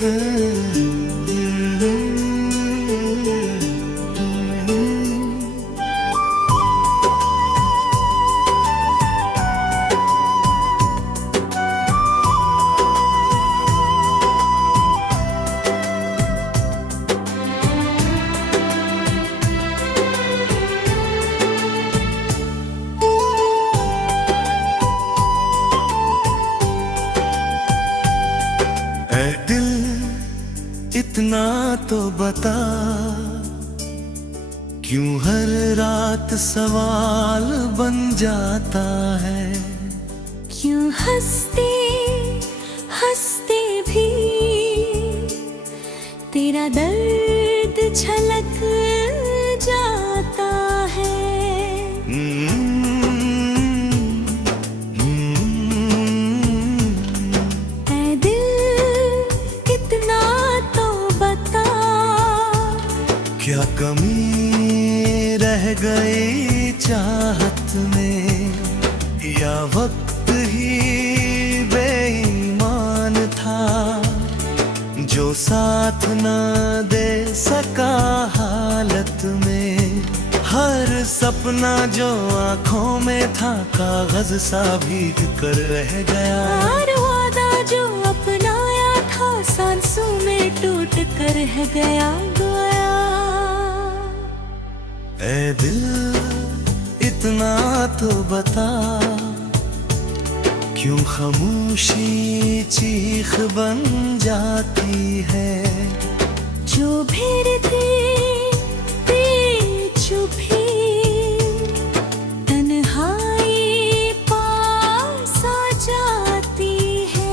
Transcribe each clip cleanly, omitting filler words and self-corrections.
ऐ दिल इतना तो बता, क्यों हर रात सवाल बन जाता है। क्यों हंसते हंसते भी तेरा दर्द छलक जाता है। ऐ दिल इतना तो बता, क्या कमी रह गई चाहत में, या वक्त ही बेईमान था जो साथ न दे सका हालत में। हर सपना जो आंखों में था कागज सा भीग कर रह गया। हर वादा जो अपनाया था सांसों में टूट कर रह गया गोया। ऐ दिल इतना तो बता, क्यों खामोशी चीख बन जाती है। जो भिड़ते चुपी तन्हाई पास आ जाती है।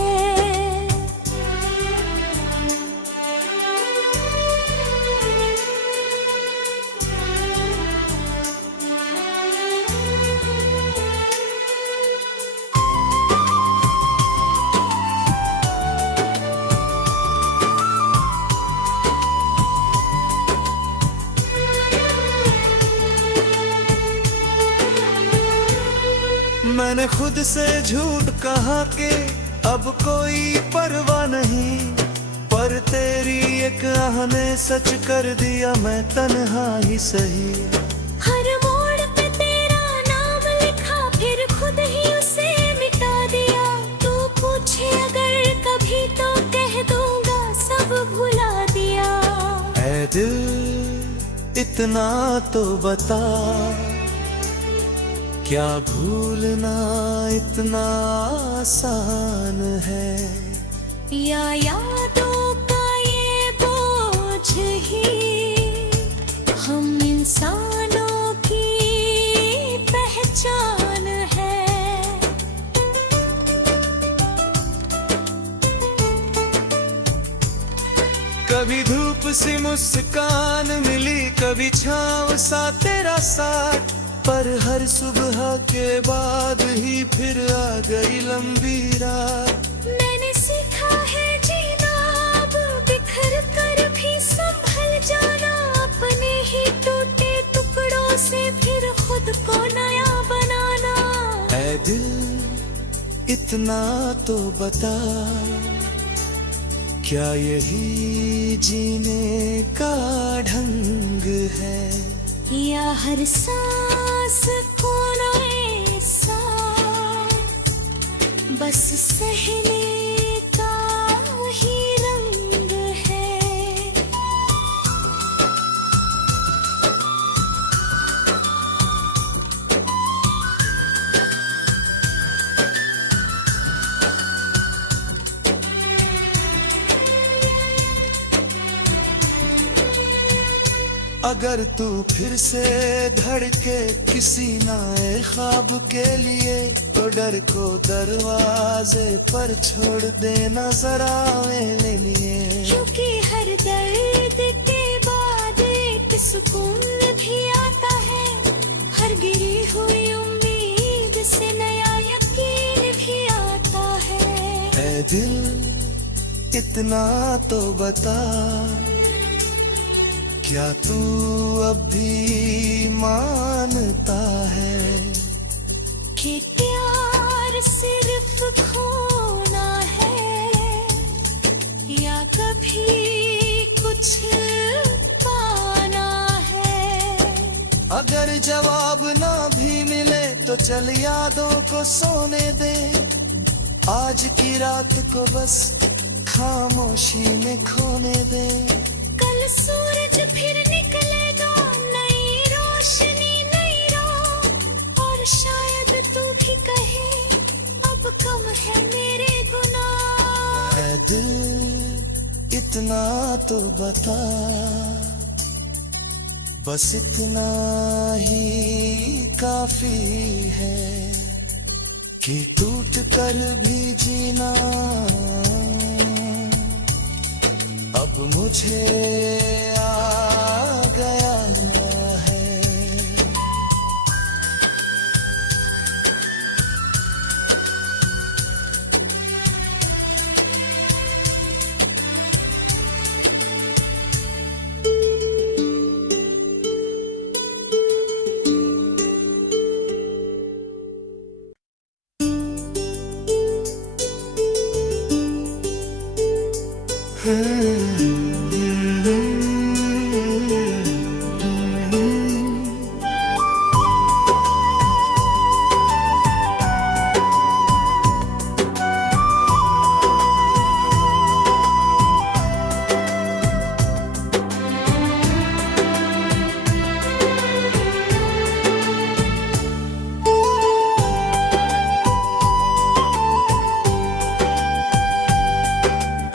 मैंने खुद से झूठ कहा कि अब कोई परवाह नहीं, पर तेरी एक आह ने सच कर दिया मैं तन्हा ही सही। हर मोड़ पे तेरा नाम लिखा फिर खुद ही उसे मिटा दिया। तू पूछे अगर कभी तो कह दूंगा सब भुला दिया। ऐ दिल इतना तो बता, क्या भूलना इतना आसान है। या यादों का ये बोझ ही हम इंसानों की पहचान है। कभी धूप सी मुस्कान मिली, कभी छाँव सा तेरा साथ, पर हर सुबह के बाद ही फिर आ गई लंबी रात। मैंने सीखा है जीना अब बिखर कर भी संभल जाना। अपने ही टूटे टुकड़ों से फिर खुद को नया बनाना। ऐ दिल इतना तो बता, क्या यही जीने का ढंग है। या हर सांस को ऐसा बस सहने का ही रंग है। अगर तू फिर से धड़के किसी नए ख्वाब के लिए, तो डर को दरवाजे पर छोड़ देना जरा मेरे लिए। क्योंकि हर दर्द के बाद एक सुकून भी आता है। हर गिरी हुई उम्मीद से नया यकीन भी आता है। ऐ दिल इतना तो बता, क्या तू अब भी मानता है कि प्यार सिर्फ खोना है, या कभी भी कुछ पाना है। अगर जवाब ना भी मिले तो चल यादों को सोने दे, आज की रात को बस खामोशी में खोने दे। कल सूरज फिर निकलेगा, नई रोशनी नई राह, और शायद तू भी कहे अब कम है मेरे गुनाह। ऐ दिल इतना तो बता, बस इतना ही काफी है कि टूट कर भी जीना अब मुझे आ गया है।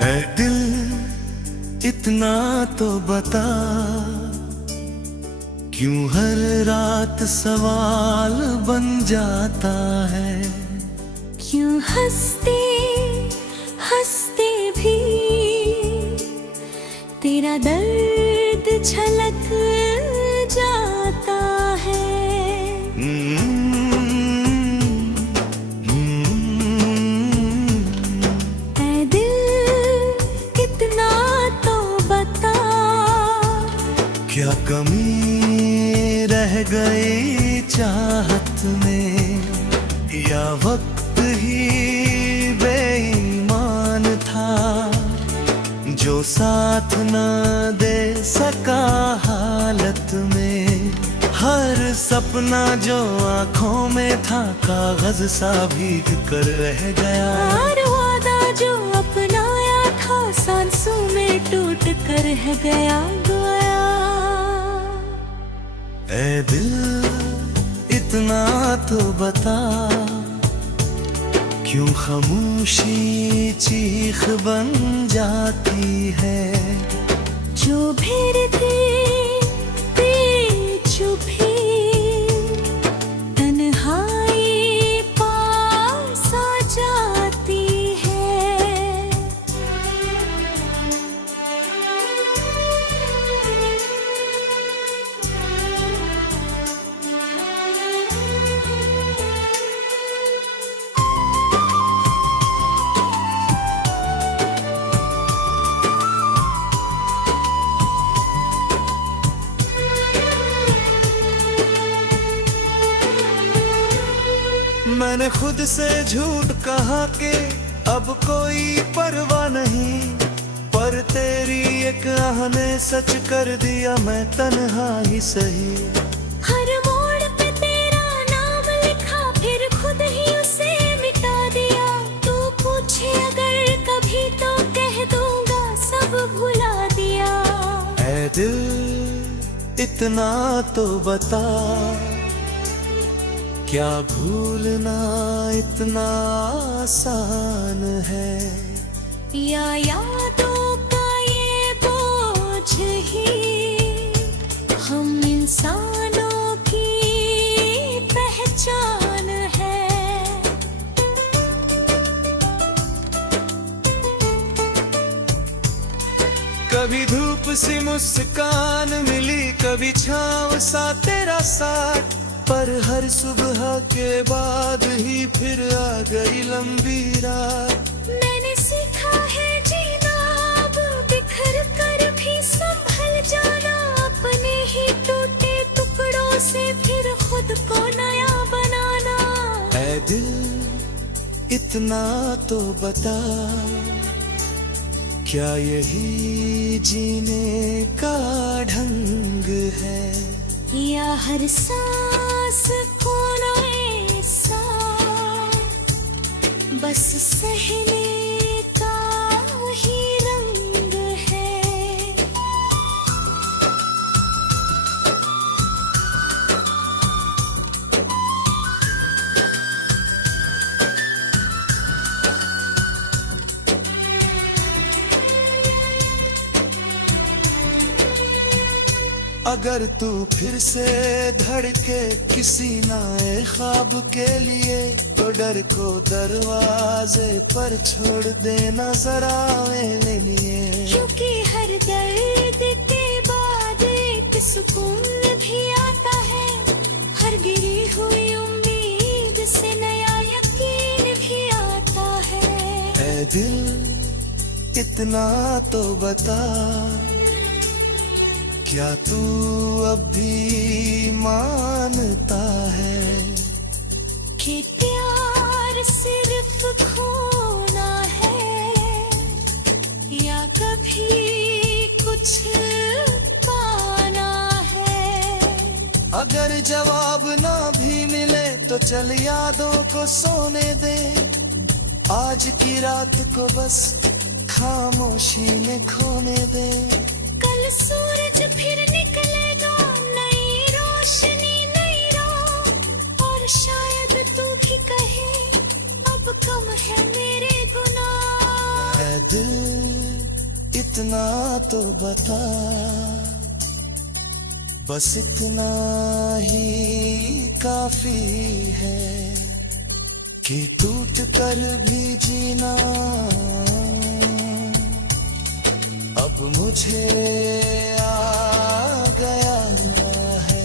ऐ दिल इतना तो बता, क्यों हर रात सवाल बन जाता है। क्यों हंसते हंसते भी तेरा दर्द छलक जाता है। ऐ दिल कितना तो बता, क्या कमी रह गई चाहत में, या वक्त ही बेईमान था जो साथ न दे सका हालत में। हर सपना जो आँखों में था कागज सा भीग कर रह गया। हर वादा जो अपनाया था सांसों में टूट कर रह गया गोया। ऐ दिल इतना तो बता, क्यों खामोशी चीख बन जाती है। जो भिड़ते चुपी तन्हाई पास आ जाती है। मैंने खुद से झूठ कहा कि अब कोई परवाह नहीं, पर तेरी एक आह ने सच कर दिया मैं तन्हा ही सही। हर मोड़ पे तेरा नाम लिखा फिर खुद ही उसे मिटा दिया। तू पूछे अगर कभी तो कह दूंगा सब भुला दिया। ऐ दिल इतना तो बता, क्या भूलना इतना आसान है। या यादों का ये बोझ ही हम इंसानों की पहचान है। कभी धूप सी मुस्कान मिली, कभी छाँव सा तेरा साथ, पर हर सुबह के बाद ही फिर आ गई लंबी रात। मैंने सीखा है जीना अब बिखर कर भी संभल जाना, अपने ही टूटे टुकड़ों से फिर खुद को नया बनाना। ऐ दिल इतना तो बता, क्या यही जीने का ढंग है, या हर सांस को ना ऐसा बस सहने का ही रंग है। अगर तू फिर से धड़के किसी नए ख्वाब के लिए, तो डर को दरवाजे पर छोड़ देना जरा मेरे लिए। क्योंकि हर दर्द के बाद एक सुकून भी आता है, हर गिरी हुई उम्मीद से नया यकीन भी आता है। ऐ दिल इतना तो बता, क्या तू अब भी मानता है कि प्यार सिर्फ खोना है, या कभी कुछ पाना है। अगर जवाब ना भी मिले तो चल यादों को सोने दे, आज की रात को बस खामोशी में खोने दे। कल सूरज फिर निकलेगा, नई रोशनी नई राह, और शायद तू भी कहे अब कम है मेरे गुनाह। ऐ दिल इतना तो बता, बस इतना ही काफी है कि टूट कर भी जीना अब मुझे आ गया है।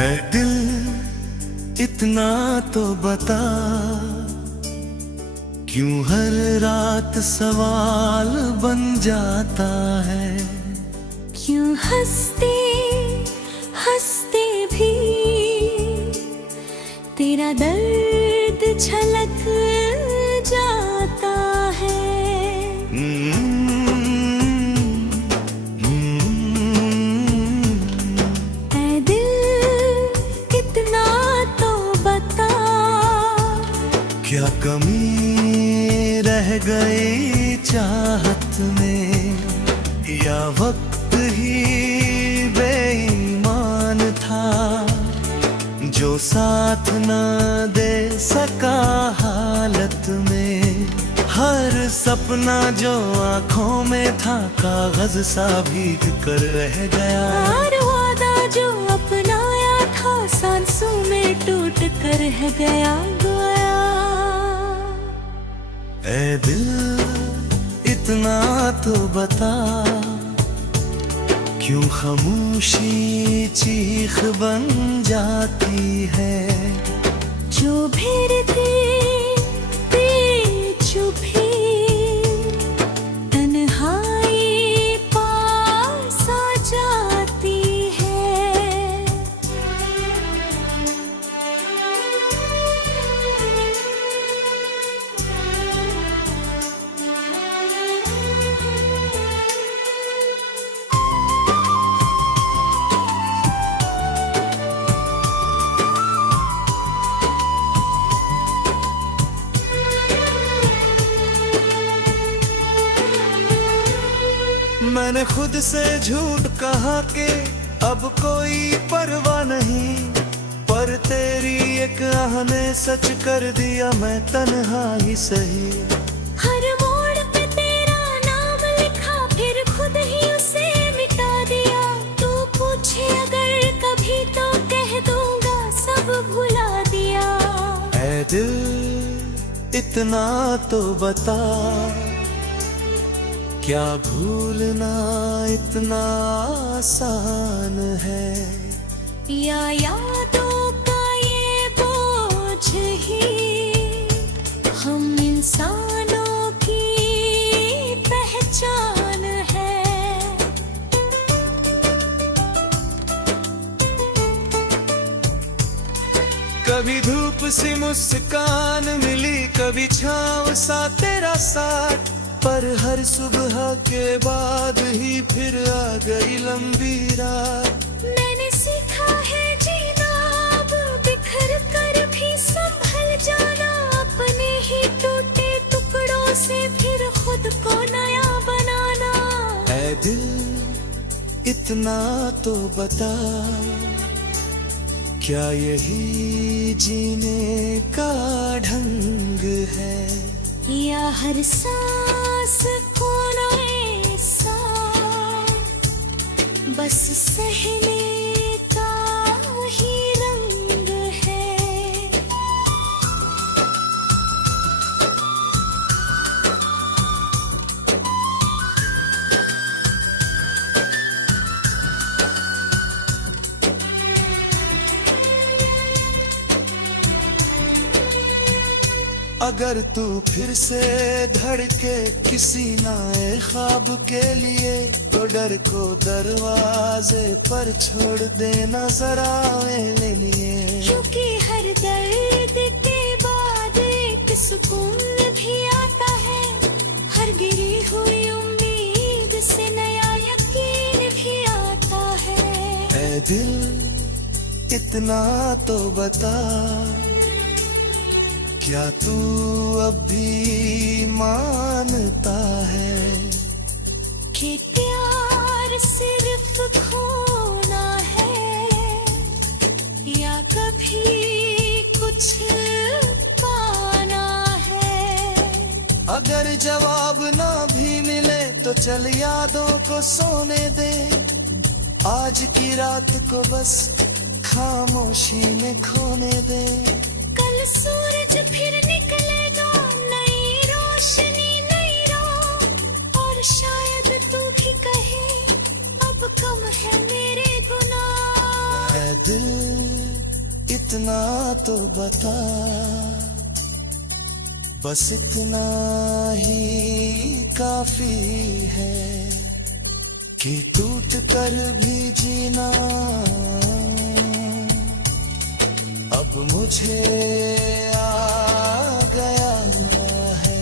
ऐ दिल इतना तो बता, क्यों हर रात सवाल बन जाता है। क्यों हंसते हंसते भी तेरा दर्द छलक जाता है। ऐ दिल कितना तो बता, क्या कमी रह गई चाहत में, या वक्त ही बेईमान था जो साथ न दे सका हालत में। हर सपना जो आँखों में था कागज सा भीग कर रह गया, हर वादा जो अपनाया था सांसों में टूट कर रह गया गोया। ऐ दिल इतना तो बता, क्यों खामोशी चीख बन जाती है। जो भिड़ती चुपी तन्हाई पास आ जाती है। मैंने खुद से झूठ कहा कि अब कोई परवाह नहीं, पर तेरी एक आह ने सच कर दिया मैं तन्हा ही सही। हर मोड़ पे तेरा नाम लिखा फिर खुद ही उसे मिटा दिया। तू पूछे अगर कभी तो कह दूंगा सब भुला दिया। ऐ दिल इतना तो बता, क्या भूलना इतना आसान है? या यादों का ये बोझ ही हम इंसानों की पहचान है। कभी धूप सी मुस्कान मिली, कभी छाँव सा तेरा साथ, पर हर सुबह के बाद ही फिर आ गई लंबी रात। मैंने सीखा है जीना अब बिखर कर भी संभल जाना। अपने ही टूटे टुकड़ों से फिर खुद को नया बनाना। ऐ दिल इतना तो बता, क्या यही जीने का ढंग है? या हर सांस को ऐसा बस सहने का ही रंग है। अगर तू फिर से धड़के किसी नए ख्वाब के लिए, तो डर को दरवाजे पर छोड़ देना जरा मेरे लिए। क्योंकि हर दर्द के बाद एक सुकून भी आता है। हर गिरी हुई उम्मीद से नया यकीन भी आता है। ऐ दिल इतना तो बता, क्या तू अब भी मानता है कि प्यार सिर्फ खोना है, या कभी कुछ पाना है? अगर जवाब ना भी मिले तो चल यादों को सोने दे। आज की रात को बस खामोशी में खोने दे। कल सूरज फिर निकलेगा, नई रोशनी नई रात। और शायद तू भी कहे अब कम है मेरे गुनाह। ऐ दिल इतना तो बता, बस इतना ही काफी है कि टूट कर भी जीना अब मुझे आ गया है।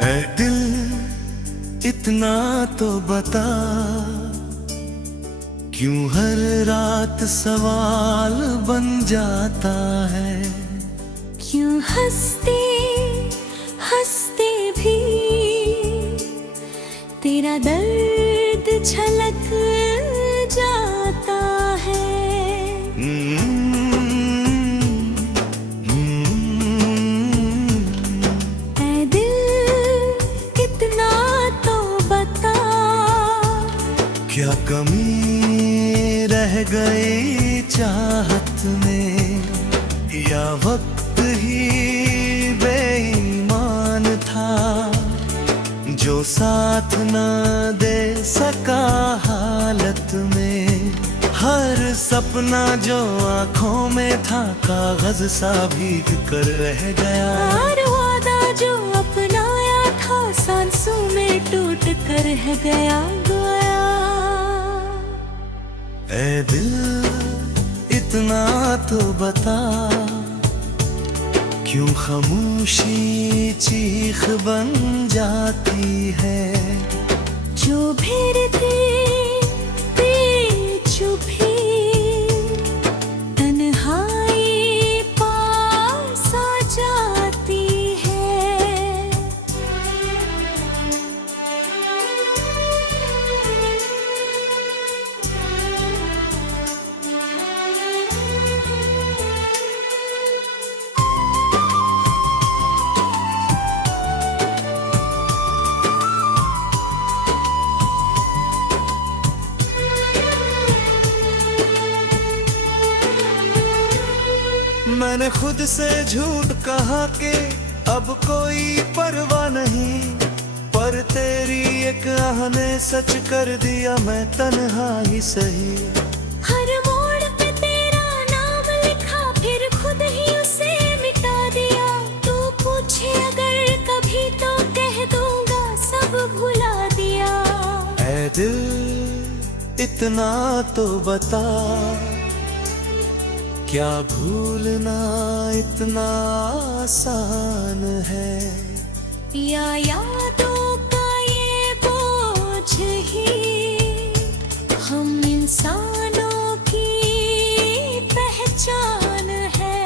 ऐ दिल इतना तो बता, क्यों हर रात सवाल बन जाता है? क्यों हंसते हंसते भी तेरा दर्द छलक जाता है? ऐ दिल कितना तो बता, क्या कमी रह गई चाहत में, या वक्त ही बेईमान था जो साथ न दे सका हालत में, हर सपना जो आंखों में था कागज सा भीग कर रह गया। और वादा जो अपनाया था सांसों में टूट कर रह गया गोया। ऐ दिल इतना तो बता, क्यों खामोशी चीख बन जाती है। जो भिड़ती चुभी तन्हाई पास आ जाती है। मैंने खुद से झूठ कहा कि अब कोई परवाह नहीं, पर तेरी एक आह ने सच कर दिया मैं तन्हा ही सही। हर मोड़ पे तेरा नाम लिखा फिर खुद ही उसे मिटा दिया। तू पूछे अगर कभी तो कह दूंगा सब भुला दिया। ऐ दिल इतना तो बता, क्या भूलना इतना आसान है। या यादों का ये बोझ ही हम इंसानों की पहचान है।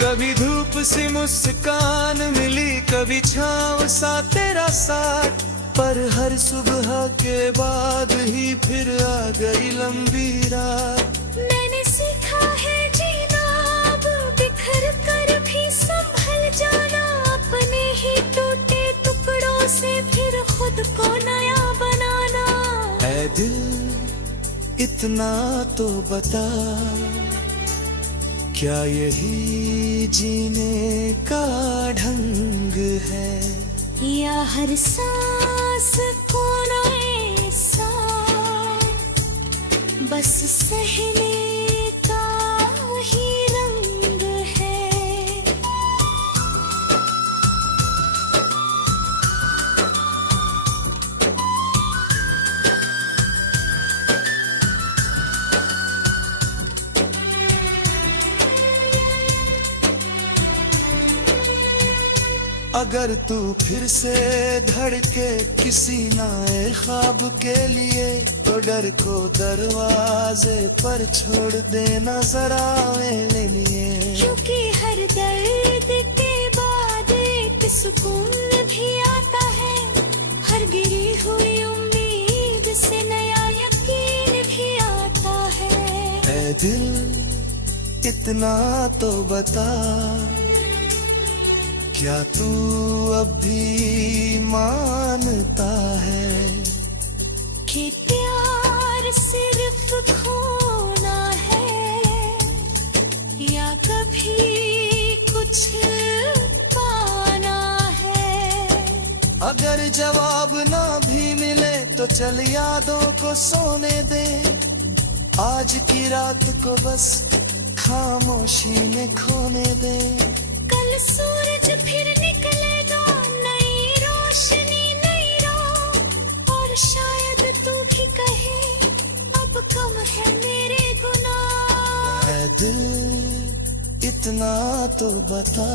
कभी धूप सी मुस्कान मिली, कभी छाँव सा तेरा साथ, पर हर सुबह के बाद ही फिर आ गई लंबी रात। मैंने सीखा है जीना अब बिखर कर भी संभल जाना। अपने ही टूटे टुकड़ों से फिर खुद को नया बनाना। ऐ दिल इतना तो बता, क्या यही जीने का ढंग है। या हर सांस को ऐसा बस सहने का ही रंग है। अगर तू फिर से धड़के किसी नए ख्वाब के लिए, तो डर को दरवाजे पर छोड़ देना जरा मेरे लिए। क्योंकि हर दर्द के बाद एक सुकून भी आता है। हर गिरी हुई उम्मीद से नया यकीन भी आता है। ऐ दिल इतना तो बता, क्या तू अब भी मानता है कि प्यार सिर्फ खोना है, या कभी कुछ पाना है। अगर जवाब ना भी मिले तो चल यादों को सोने दे। आज की रात को बस खामोशी में खोने दे। कल सूरज फिर निकलेगा, नई रोशनी नई राह। और शायद तू भी कहे अब कम है मेरे गुनाह। ऐ दिल इतना तो बता,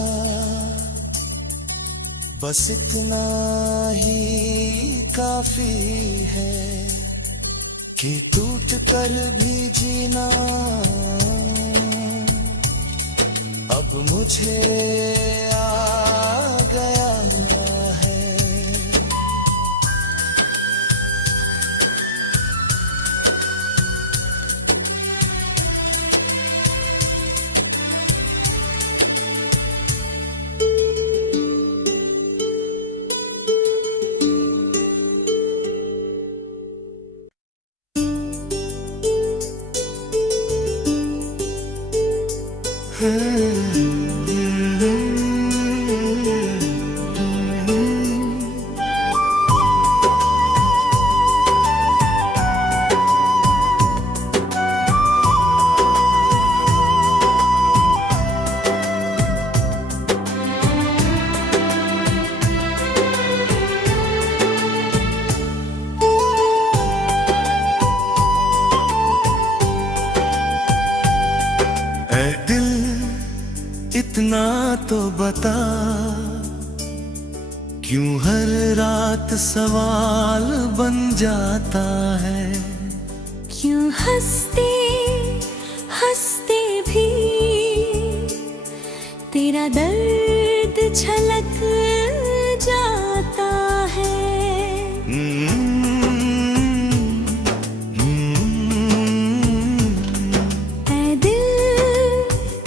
बस इतना ही काफी है कि टूट कर भी जीना अब मुझे आ गया है। ऐ दिल इतना तो बता, क्यों हर रात सवाल बन जाता है। क्यों हंसते हंसते भी तेरा दर्द छलक जाता है। ऐ दिल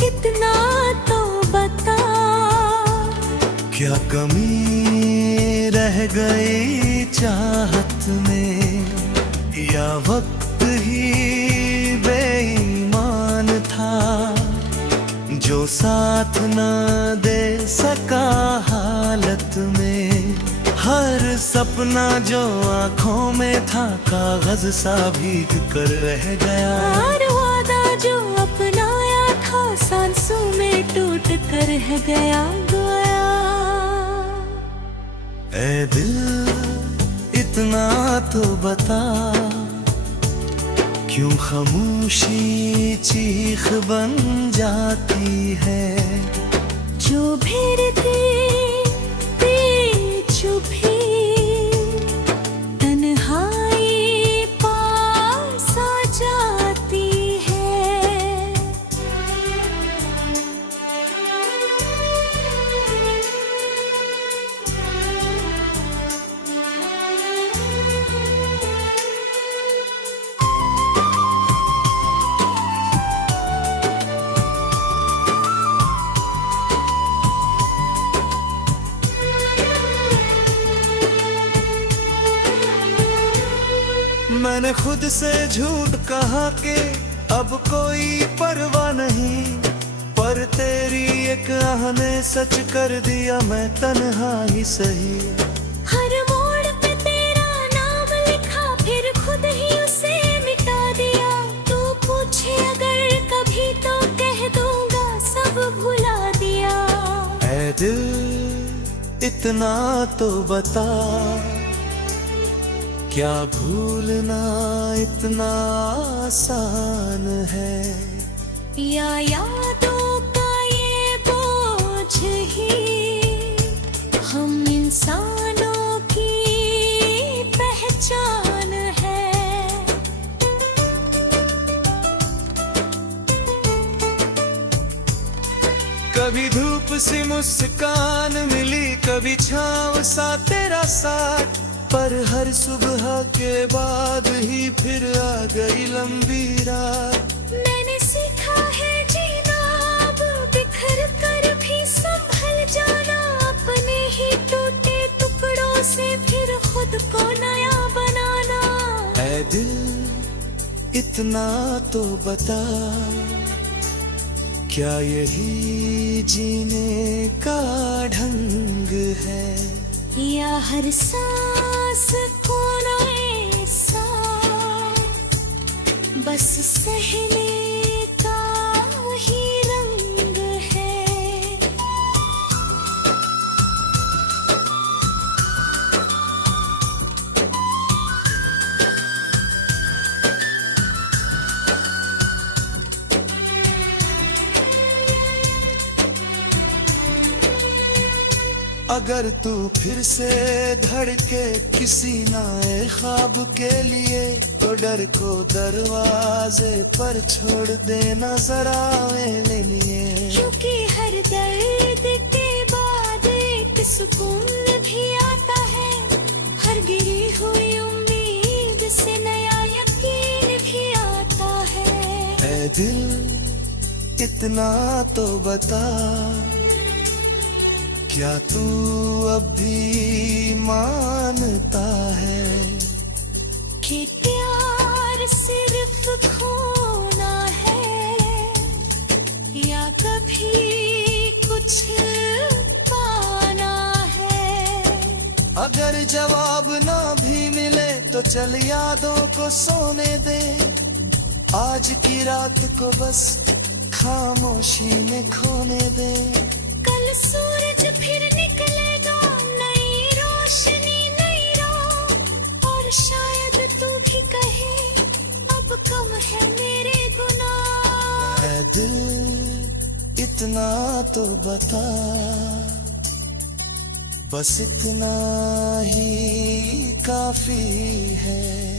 कितना तो बता, क्या कमी रह गई चाहत में, या वक्त ही बेईमान था जो साथ न दे सका हालत में। हर सपना जो आंखों में था कागज सा भीग कर रह गया। हर वादा जो अपनाया था सांसों में टूट कर रह गया गोया। ऐ दिल इतना तो बता, क्यों खामोशी चीख बन जाती है। जो भिड़ते चुपी तन्हाई पास आ जाती है। मैंने खुद से झूठ कहा कि अब कोई परवाह नहीं, पर तेरी एक आह ने सच कर दिया मैं तन्हा ही सही। हर मोड़ पे तेरा नाम लिखा फिर खुद ही उसे मिटा दिया। तू पूछे अगर कभी तो कह दूंगा सब भुला दिया। ऐ दिल इतना तो बता, क्या भूलना इतना आसान है। या यादों का ये बोझ ही हम इंसानों की पहचान है। कभी धूप सी मुस्कान मिली, कभी छाँव सा तेरा साथ, पर हर सुबह के बाद ही फिर आ गई लंबी रात। मैंने सीखा है जीना अब बिखर कर भी संभल जाना। अपने ही टूटे टुकड़ों से फिर खुद को नया बनाना। ऐ दिल इतना तो बता, क्या यही जीने का ढंग है। या हर सांस को ऐसा बस सहने का ही रंग है। अगर तू फिर से धड़के किसी नए ख्वाब के लिए, तो डर को दरवाजे पर छोड़ देना जरा मेरे लिए। क्योंकि हर दर्द के बाद एक सुकून भी आता है। हर गिरी हुई उम्मीद से नया यकीन भी आता है। ऐ दिल इतना तो बता, क्या तू अब भी मानता है कि प्यार सिर्फ खोना है, या कभी जवाब ना भी मिले तो चल यादों को सोने दे, आज की रात को बस खामोशी में खोने दे। कल सूरज फिर निकलेगा, नई रोशनी नई राह, और शायद तू भी कहे अब कम है मेरे गुनाह। ऐ दिल इतना तो बता, बस इतना ही काफी है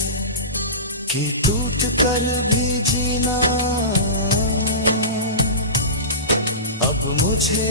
कि टूट कर भी जीना अब मुझे